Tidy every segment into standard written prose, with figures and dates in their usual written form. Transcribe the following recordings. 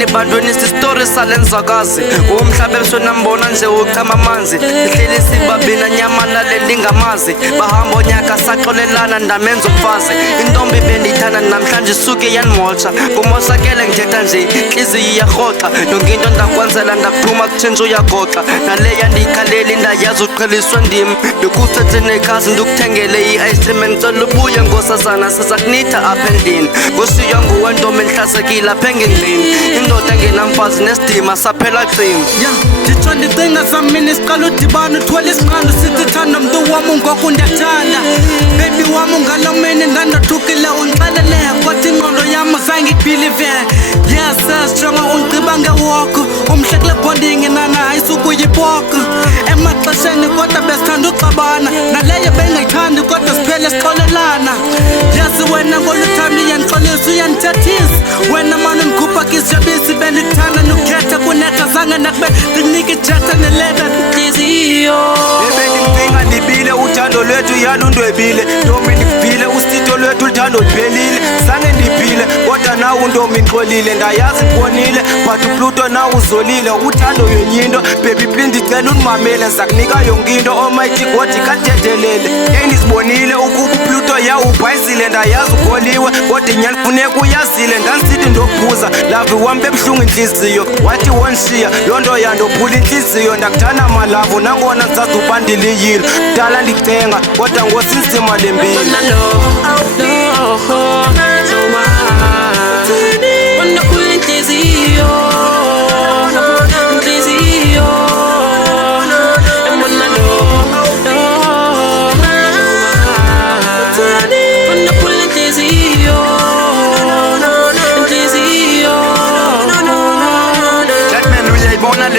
Emini bantwini sistory salenzakazi umhlaba ebesonambona nje uchama amanzi ihleli sibabina nyama naleli ngamazi bahamba onyaka saxolelana ndamenza umfazi intombi bendiyithanda namhlanje isuke yanimotsha kumoshakele ngithetha nje inhliziyo iyarhoxa yonke into ndakwenzela ndakuphuma kutshentsha uyagoxa naleya ndiyikhaleli ndayazi uqheliswe ndim ndikuthethe nekhasi ndikuthengele i-ice cream ndicela ubuye ngosazana siza kunitha apha endlini ngosiywa nguwe ntombi ndihlasekile apha engingqini indoda engenamfazi nesidima saphela cimi nditsho ndicinga zamini siqala udibana uthwala isiqando sithi thanda mntu wam ngoku ndiyathanda bebi wam ngalo mini ndandothukile undixelele kodwa ingqondo yam zange ibhilive yes jonga undqiba ngewoko umhle kule bondingi nana ayisukuyipoko emaxesheni kodwa besithanda uxabana naleyo bengayithandi kodwa siphele sixolelana yazi wena ngoluthando uyandixolisa uyandithethisa wena mani ndikhupha kisiyobisi bendikuthanda nokukhetha kunetha zange nakube ndinika ijetha neleta nhliziyo ebendimcinga ndibile uthando lwethu yalundwebile ntombi ndikubhile usitho lwethu luthando luphelile zange ndibhile kodwa nawe ntombi ndixolile ndayazi ndibonile but upluto nawe uzolile uthando yenyinto baby please ndicela undimamele ndiza kunika yonke into almighty god ikathethelele endizibonile ukuba upluto yawubhayizile ndayazi ukholiwe kodwa inyani funeka uyazile ndandisithi ndokbuza lavi wam bebuhlungu intliziyo wathi wonshiya loo nto yandophula intliziyo ndakuthanda malavu nangona ndisazi uba ndiliyile kudala ndicenga kodwa ngosinzima le mpilo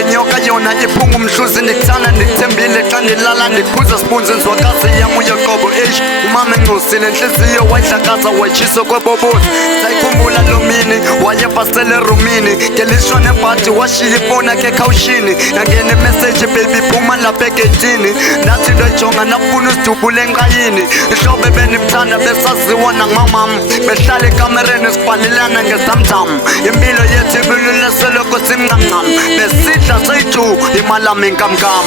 lenyoka yona iphunga umhluzi ndikuthanda ndikuthembile xa ndilala ndikhuza sibunzi nzwakazi yam uyoqobo eish umama engcosile nhliziyo wayihlakaza wayitshiso kwebobozi sayikhumbula lo mini wayevasele erumini ngelishwa nebhadi washiya ifowuni yakhe ekhawushini yangena imeseji baby phuma lapha egeyitini ndathi ndoyijonga nafuna usidubule enkqayini ihlobo ebendimthanda besaziwa nangumamam behlala ekamereni sibhalelana ngesamjam impilo yethu ibiluleseleku simncamncam besidla soyi-2 imalami inkamnkam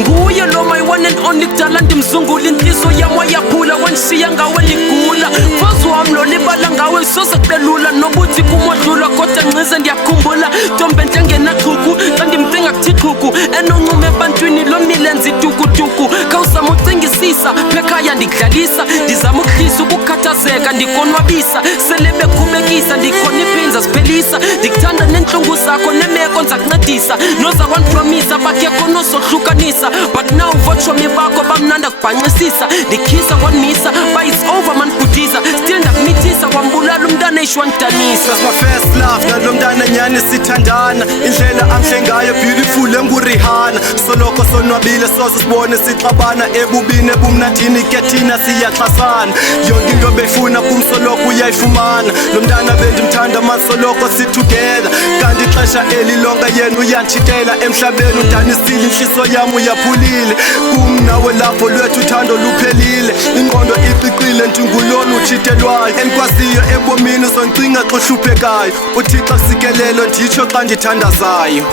nguye lo my one and only kudala ndimzungula intliziyo yam wayaphula wanshiya ngawe ligula mfazi wam lo libala ngawe soze kube lula nobuthi kumodlula kodwa nxize ndiyakhumbula ntombi entle ngenaxhuku xa ndimcinga kuthi xuku enoncumo ebantwini lo milenzi itukutuku khawuzama ucingisisa phekhaya ndikudlalisa ndizama ukuhlisa ukukhathazeka ndikonwabisa sele bekhubekisa ndikhona iphinza siphelisa ndikuthanda neentlungu zakho nemeko nza kuncedisa noza kwandipromisa bakekho nosohlukanisa but now votshomi bakho bamnanda kubhancisisa ndikhisa kwanimisa but it's over man bhudiza still ndakumithisa wambulala umntana ishwandanisa my first love nalo mntana nyani sithandana indlela amhle ngayo beautiful engurihana soloko sonwabile soze sibone sixabana ebubini ebumnandini ke thina siyaxhasana yonke into beyifuna kum soloko uyayifumana lo mntana bendimthanda masoloko sitogether kanti ixesha elilonke yena uyantshitela emhlabeni undanisile inhliziyo yam uyaphulile kum nawe lapho lwethu uthando luphelile ingqondo iqiqile ndingulona utshitelwayo enkwaziyo ebomini uzoncinga xa uhluphekayo uthixo kusikelelo nditsho xa ndithandazayo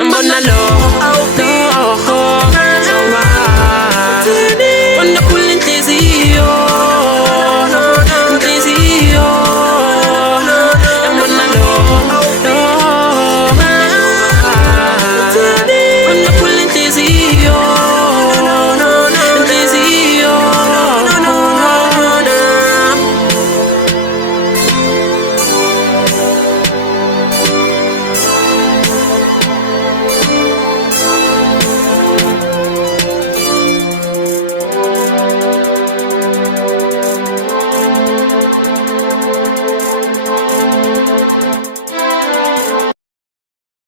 Mbona lo